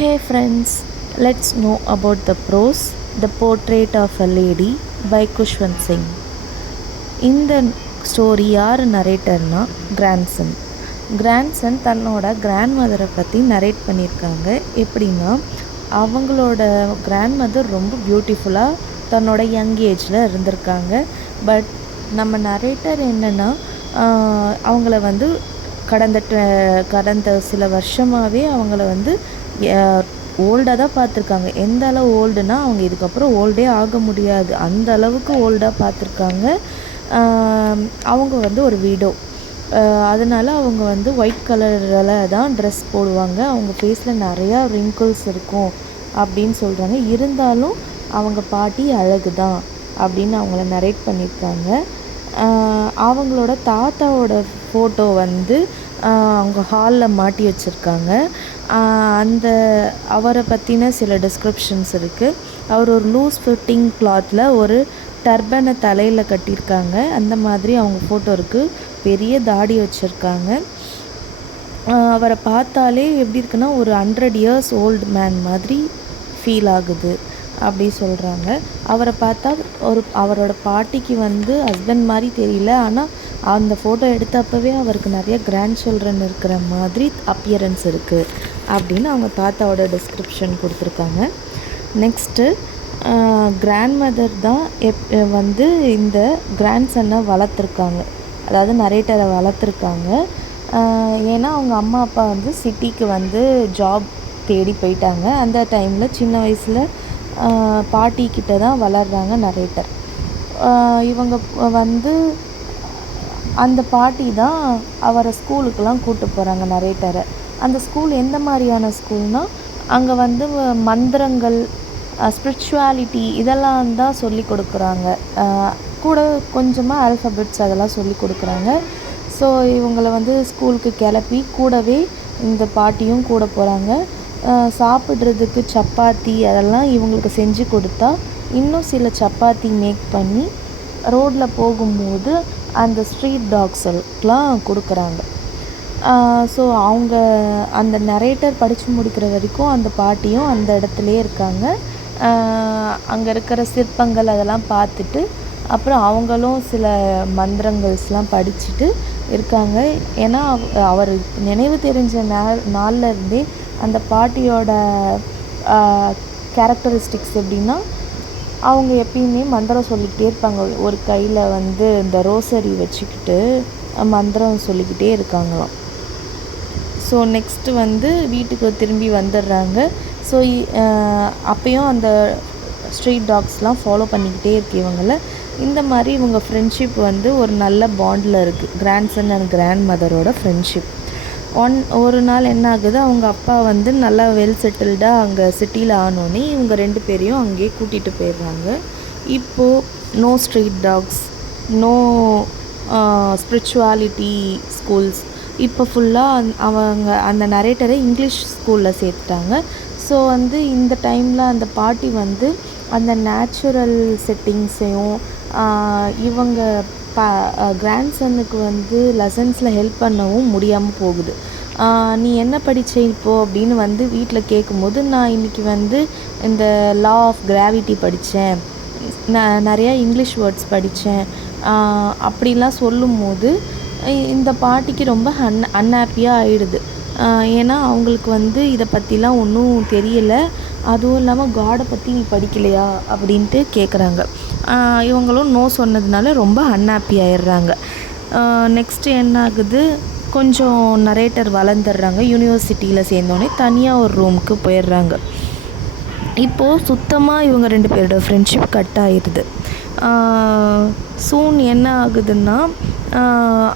Hey friends, let's know about the prose, The Portrait of a Lady by Kushwant Singh. இந்த story யார் நரேட்டர்னா grandson தன்னோட grand மதரை பற்றி narrate பண்ணியிருக்காங்க. எப்படின்னா, அவங்களோட கிராண்ட் மதர் ரொம்ப பியூட்டிஃபுல்லாக தன்னோட யங் ஏஜில் இருந்திருக்காங்க. பட் நம்ம நரேட்டர் என்னென்னா, அவங்கள வந்து கடந்த சில வருஷமாகவே அவங்கள வந்து ஓல்டாக தான் பார்த்துருக்காங்க. எந்த அளவு ஓல்டுனா, அவங்க இதுக்கப்புறம் ஓல்டே ஆக முடியாது, அந்த அளவுக்கு ஓல்டாக பார்த்துருக்காங்க. அவங்க வந்து ஒரு வீடோ, அதனால் அவங்க வந்து ஒயிட் கலரில் தான் ட்ரெஸ் போடுவாங்க. அவங்க ஃபேஸில் நிறையா ரிங்கிள்ஸ் இருக்கும் அப்படின்னு சொல்கிறாங்க. இருந்தாலும் அவங்க பாட்டி அழகு தான் அப்படின்னு அவங்கள நரேட் பண்ணியிருக்காங்க. அவங்களோட தாத்தாவோட ஃபோட்டோ வந்து அவங்க ஹாலில் மாட்டி வச்சுருக்காங்க. அவரை பற்றின சில டிஸ்கிரிப்ஷன்ஸ் இருக்குது. அவர் ஒரு லூஸ் ஃபிட்டிங் கிளாத்தில் ஒரு டர்பனை தலையில் கட்டியிருக்காங்க. அந்த மாதிரி அவங்க ஃபோட்டோ இருக்குது. பெரிய தாடி வச்சுருக்காங்க. அவரை பார்த்தாலே எப்படி இருக்குன்னா, ஒரு 100 years ஓல்டு மேன் மாதிரி ஃபீல் ஆகுது அப்படி சொல்கிறாங்க. அவரை பார்த்தா அவரோட பாட்டிக்கு வந்து ஹஸ்பண்ட் மாதிரி தெரியல, ஆனால் அந்த ஃபோட்டோ எடுத்தப்பவே அவருக்கு நிறைய கிராண்ட் சில்ட்ரன் இருக்கிற மாதிரி அப்பியரன்ஸ் இருக்குது அப்படின்னு அவங்க தாத்தாவோட டிஸ்கிரிப்ஷன் கொடுத்துருக்காங்க. நெக்ஸ்ட்டு, கிராண்ட் மதர் தான் வந்து இந்த கிராண்ட் சன்னை வளர்த்துருக்காங்க, அதாவது நரேட்டரை வளர்த்துருக்காங்க. ஏன்னா அவங்க அம்மா அப்பா வந்து சிட்டிக்கு வந்து ஜாப் தேடி போயிட்டாங்க. அந்த டைமில் சின்ன வயசில் பாட்டிக்கிட்ட தான் வளர்கிறாங்க நரேட்டர். இவங்க வந்து அந்த பாட்டி தான் அவரை ஸ்கூலுக்கெலாம் கூப்பிட்டு போகிறாங்க நரேட்டரை. அந்த ஸ்கூல் எந்த மாதிரியான ஸ்கூல்னால், அங்கே வந்து மந்திரங்கள், ஸ்பிரிச்சுவாலிட்டி இதெல்லாம் தான் சொல்லி கொடுக்குறாங்க. கூட கொஞ்சமாக ஆல்ஃபபெட்ஸ் அதெல்லாம் சொல்லி கொடுக்குறாங்க. ஸோ இவங்களை வந்து ஸ்கூலுக்கு கிளப்பி கூடவே இந்த பாட்டியும் கூட போகிறாங்க. சாப்பிட்றதுக்கு சப்பாத்தி அதெல்லாம் இவங்களுக்கு செஞ்சு கொடுத்தா இன்னும் சில சப்பாத்தி மேக் பண்ணி ரோட்டில் போகும்போது அந்த ஸ்ட்ரீட் டாக்ஸுக்கெலாம் கொடுக்குறாங்க. ஸோ அவங்க அந்த நரேட்டர் படித்து முடிக்கிற வரைக்கும் அந்த பாட்டியும் அந்த இடத்துலையே இருக்காங்க. அங்கே இருக்கிற சிற்பங்கள் அதெல்லாம் பார்த்துட்டு அப்புறம் அவங்களும் சில மந்திரங்கள்ஸ்லாம் படிச்சுட்டு இருக்காங்க. ஏன்னா அவர் நினைவு தெரிஞ்ச நாளில் இருந்தே அந்த பாட்டியோட கேரக்டரிஸ்டிக்ஸ் எப்படின்னா, அவங்க எப்பயுமே மந்திரம் சொல்லிக்கிட்டே இருப்பாங்க. ஒரு கையில் வந்து இந்த ரோசரி வச்சுக்கிட்டு மந்திரம் சொல்லிக்கிட்டே இருக்காங்களாம். ஸோ நெக்ஸ்ட்டு வந்து வீட்டுக்கு திரும்பி வந்துடுறாங்க. ஸோ அப்பயும் அந்த ஸ்ட்ரீட் டாக்ஸ்லாம் ஃபாலோ பண்ணிக்கிட்டே இருக்கு இவங்கள. இந்த மாதிரி இவங்க ஃப்ரெண்ட்ஷிப் வந்து ஒரு நல்ல பாண்டில் இருக்குது, கிராண்ட்சன் அண்ட் கிராண்ட் மதரோட ஃப்ரெண்ட்ஷிப். ஒரு நாள் என்ன ஆகுது, அவங்க அப்பா வந்து நல்லா வெல் செட்டில்டாக அங்கே சிட்டியில் ஆனோடனே இவங்க 2 பேரையும் அங்கேயே கூட்டிகிட்டு போயிடுறாங்க. இப்போது no street dogs, no spirituality schools. இப்போ ஃபுல்லாக அவங்க அந்த நரேட்டரை இங்கிலீஷ் ஸ்கூலில் சேர்த்துட்டாங்க. ஸோ வந்து இந்த டைமில் அந்த பாட்டி வந்து அந்த நேச்சுரல் செட்டிங்ஸையும் இவங்க கிராண்ட்சனுக்கு வந்து லெசன்ஸில் ஹெல்ப் பண்ணவும் முடியாமல் போகுது. நீ என்ன படித்த இப்போது அப்படின்னு வந்து வீட்டில் கேட்கும்போது, நான் இன்றைக்கி வந்து இந்த லா ஆஃப் கிராவிட்டி படித்தேன், நான் நிறையா இங்கிலீஷ் வேர்ட்ஸ் படித்தேன் அப்படிலாம் சொல்லும்போது இந்த பாட்டிக்கு ரொம்ப அன்ஹாப்பியாக ஆகிடுது. ஏன்னா அவங்களுக்கு வந்து இதை பற்றிலாம் ஒன்றும் தெரியலை. அதுவும் இல்லாமல் காடை பற்றி நீ படிக்கலையா அப்படின்ட்டு கேட்குறாங்க. இவங்களும் நோ சொன்னதுனால ரொம்ப அன்ஹாப்பி ஆயிடுறாங்க. நெக்ஸ்ட்டு என்ன ஆகுது, கொஞ்சம் நரேட்டர் வளர்ந்துடுறாங்க. யூனிவர்சிட்டியில் சேர்ந்தோடனே தனியாக ஒரு ரூமுக்கு போயிடுறாங்க. இப்போது சுத்தமாக இவங்க 2 பேரோட ஃப்ரெண்ட்ஷிப் கட் ஆகிடுது. சூன் என்ன ஆகுதுன்னா,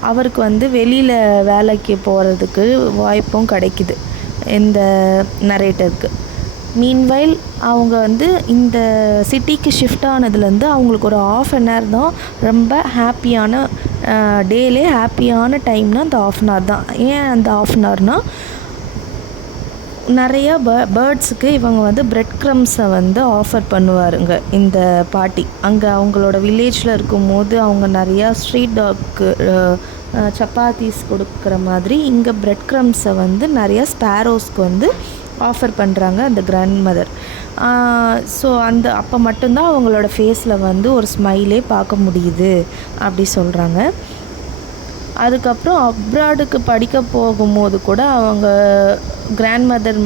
அவருக்கு வந்து வெளியில் வேலைக்கு போகிறதுக்கு வாய்ப்பும் கிடைக்குது இந்த நரேட்டருக்கு. மீன்வைல் அவங்க வந்து இந்த சிட்டிக்கு ஷிஃப்ட் ஆனதுலேருந்து அவங்களுக்கு ஒரு 1/2 hour தான் ரொம்ப ஹாப்பியான டேலே ஹாப்பியான டைம்னால் அந்த 1/2 hour தான். ஏன் அந்த 1/2 hourனால், நிறையா பேர்ட்ஸுக்கு இவங்க வந்து பிரெட் க்ரம்ஸை வந்து ஆஃபர் பண்ணுவாருங்க இந்த பாட்டி. அங்கே அவங்களோட வில்லேஜில் இருக்கும்போது அவங்க நிறையா ஸ்ட்ரீட் டாக்கு சப்பாத்திஸ் கொடுக்குற மாதிரி இங்கே பிரெட் க்ரம்ஸை வந்து நிறையா ஸ்பேரோஸ்க்கு வந்து ஆஃபர் பண்ணுறாங்க அந்த கிராண்ட் மதர். ஸோ அப்போ மட்டும்தான் அவங்களோட ஃபேஸில் வந்து ஒரு ஸ்மைலே பார்க்க முடியுது அப்படி சொல்கிறாங்க. அதுக்கப்புறம் அப்ராடுக்கு படிக்க போகும்போது கூட அவங்க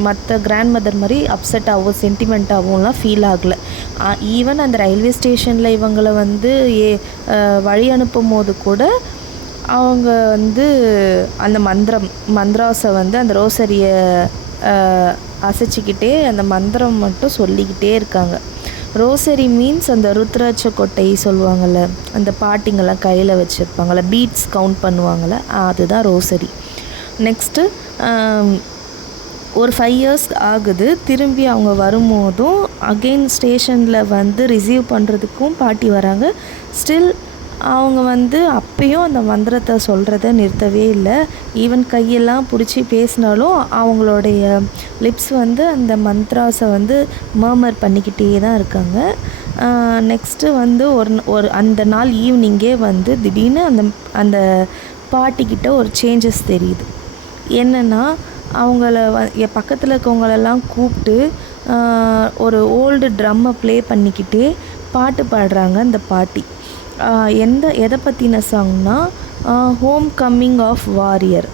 மற்ற கிராண்ட் மதர் மாதிரி அப்செட்டாகவும் சென்டிமெண்ட்டாகவும்லாம் ஃபீல் ஆகலை. ஈவன் அந்த ரயில்வே ஸ்டேஷனில் இவங்களை வந்து வழி அனுப்பும் போது கூட அவங்க வந்து அந்த மந்த்ராஸை வந்து அந்த ரோசரியை அசைச்சிக்கிட்டே அந்த மந்திரம் மட்டும் சொல்லிக்கிட்டே இருக்காங்க. ரோசரி மீன்ஸ் அந்த ருத்ராட்ச கொட்டை சொல்லுவாங்கள்ல, அந்த பாட்டிங்கெல்லாம் கையில் வச்சுருப்பாங்கள்ல, பீட்ஸ் கவுண்ட் பண்ணுவாங்கள்ல, அதுதான் ரோசரி. நெக்ஸ்ட்டு ஒரு 5 இயர்ஸ் ஆகுது. திரும்பி அவங்க வரும்போதும் அகெயின் ஸ்டேஷனில் வந்து ரிசீவ் பண்ணுறதுக்கும் பாட்டி வராங்க. ஸ்டில் அவங்க வந்து அப்பயும் அந்த மந்திரத்தை சொல்கிறத நிறுத்தவே இல்லை. ஈவன் கையெல்லாம் பிடிச்சி பேசினாலும் அவங்களுடைய லிப்ஸ் வந்து அந்த மந்த்ராஸை வந்து மர்மர் பண்ணிக்கிட்டே தான் இருக்காங்க. நெக்ஸ்ட்டு வந்து ஒரு அந்த நாள் ஈவினிங்கே வந்து திடீர்னு அந்த பாட்டிக்கிட்ட ஒரு சேஞ்சஸ் தெரியுது. என்னென்னா அவங்கள பக்கத்தில் இருக்கவங்களெல்லாம் கூப்பிட்டு ஒரு ஓல்டு ட்ரம்மை ப்ளே பண்ணிக்கிட்டே பாட்டு பாடுறாங்க அந்த பாட்டி. எதை பற்றின சாங்னா ஹோம் கம்மிங் ஆஃப் வாரியர்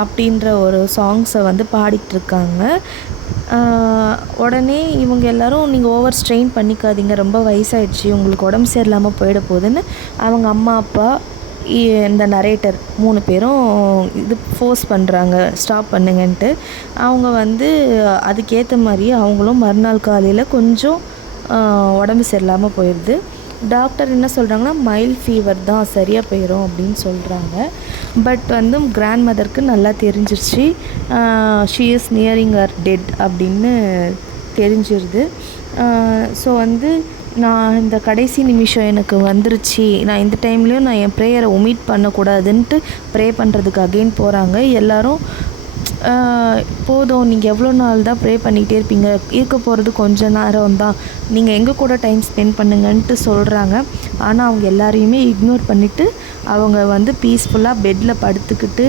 அப்படின்ற ஒரு சாங்ஸை வந்து பாடிட்டுருக்காங்க. உடனே இவங்க எல்லோரும் நீங்கள் ஓவர் ஸ்ட்ரெயின் பண்ணிக்காதீங்க, ரொம்ப வயசாகிடுச்சு, உங்களுக்கு உடம்பு சரியில்லாமல் போயிட போகுதுன்னு அவங்க அம்மா அப்பா இந்த நரேட்டர் 3 பேரும் ஃபோர்ஸ் பண்ணுறாங்க, ஸ்டாப் பண்ணுங்கன்ட்டு. அவங்க வந்து அதுக்கேற்ற மாதிரி அவங்களும் மறுநாள் காலையில் கொஞ்சம் உடம்பு சரியில்லாமல் போயிடுது. டாக்டர் என்ன சொல்கிறாங்கன்னா மைல்ட் ஃபீவர் தான், சரியாக போயிடும் அப்படின்னு சொல்கிறாங்க. பட் வந்து கிராண்ட் மதருக்கு நல்லா தெரிஞ்சிருச்சு, she is nearing her dead அப்படின்னு தெரிஞ்சிருது. ஸோ வந்து நான் இந்த கடைசி நிமிஷம் எனக்கு வந்துருச்சு, நான் இந்த டைம்லேயும் நான் என் ப்ரேயரை ஒமிட் பண்ணக்கூடாதுன்ட்டு ப்ரே பண்ணுறதுக்கு அகெயின் போகிறாங்க. எல்லோரும் போதும், நீங்கள் எவ்வளோ நாள் தான் ப்ரே பண்ணிகிட்டே இருப்பீங்க, இருக்க போகிறது கொஞ்ச நேரம் தான், நீங்கள் எங்கள் கூட டைம் ஸ்பெண்ட் பண்ணுங்கன்ட்டு சொல்கிறாங்க. ஆனால் அவங்க எல்லாரையுமே இக்னோர் பண்ணிவிட்டு அவங்க வந்து பீஸ்ஃபுல்லாக பெட்டில் படுத்துக்கிட்டு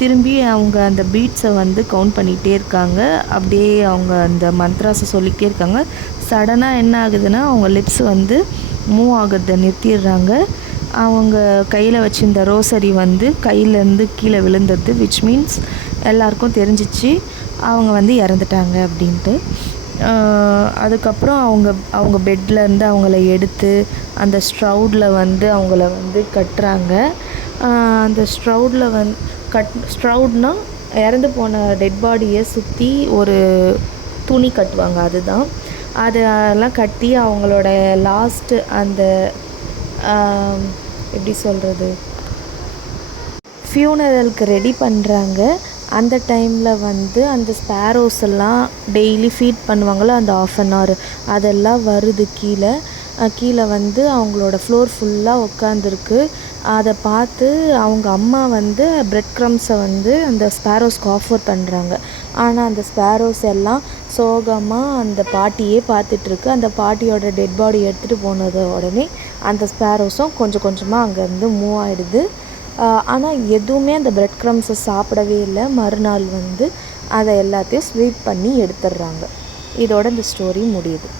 திரும்பி அவங்க அந்த பீட்ஸை வந்து கவுண்ட் பண்ணிகிட்டே இருக்காங்க. அப்படியே அவங்க அந்த மந்த்ராஸை சொல்லிக்கிட்டே இருக்காங்க. சடனாக என்ன ஆகுதுன்னா அவங்க லிப்ஸ் வந்து மூவ் ஆகிறத நிறுத்திடுறாங்க. அவங்க கையில் வச்சுருந்த ரோசரி வந்து கையிலேருந்து கீழே விழுந்தது, விச் மீன்ஸ் எல்லாருக்கும் தெரிஞ்சிச்சு அவங்க வந்து இறந்துட்டாங்க அப்படின்ட்டு. அதுக்கப்புறம் அவங்க பெட்லேருந்து அவங்கள எடுத்து அந்த ஸ்ட்ரவுடில் வந்து அவங்கள வந்து கட்டுறாங்க. அந்த ஸ்ட்ரவுடில் ஸ்ட்ரவுட்னால் இறந்து போன டெட் பாடியை சுற்றி ஒரு துணி கட்டுவாங்க, அதுதான். அதெல்லாம் கட்டி அவங்களோட லாஸ்ட்டு அந்த எப்படி சொல்கிறது, ஃபியூனரலுக்கு ரெடி பண்ணுறாங்க. அந்த டைமில் வந்து அந்த ஸ்பேரோஸ் எல்லாம் டெய்லி ஃபீட் பண்ணுவாங்களோ அந்த 1/2 hour அதெல்லாம் வருது கீழே வந்து அவங்களோட ஃப்ளோர் ஃபுல்லாக உட்காந்துருக்கு. அதை பார்த்து அவங்க அம்மா வந்து பிரெட் க்ரம்ஸை வந்து அந்த ஸ்பேரோஸ்க்கு ஆஃபர் பண்ணுறாங்க. ஆனால் அந்த ஸ்பேரோஸ் எல்லாம் சோகமாக அந்த பாட்டியே பார்த்துட்ருக்கு. அந்த பாட்டியோட டெட் பாடி எடுத்துகிட்டு போனது உடனே அந்த ஸ்பேரோஸும் கொஞ்சம் கொஞ்சமாக அங்கேருந்து மூவ் ஆகிடுது. ஆனால் எதுவுமே அந்த பிரெட் க்ரம்ஸை சாப்பிடவே இல்லை. மறுநாள் வந்து அதை எல்லாத்தையும் ஸ்வீப் பண்ணி எடுத்துடுறாங்க. இதோட இந்த ஸ்டோரி முடியுது.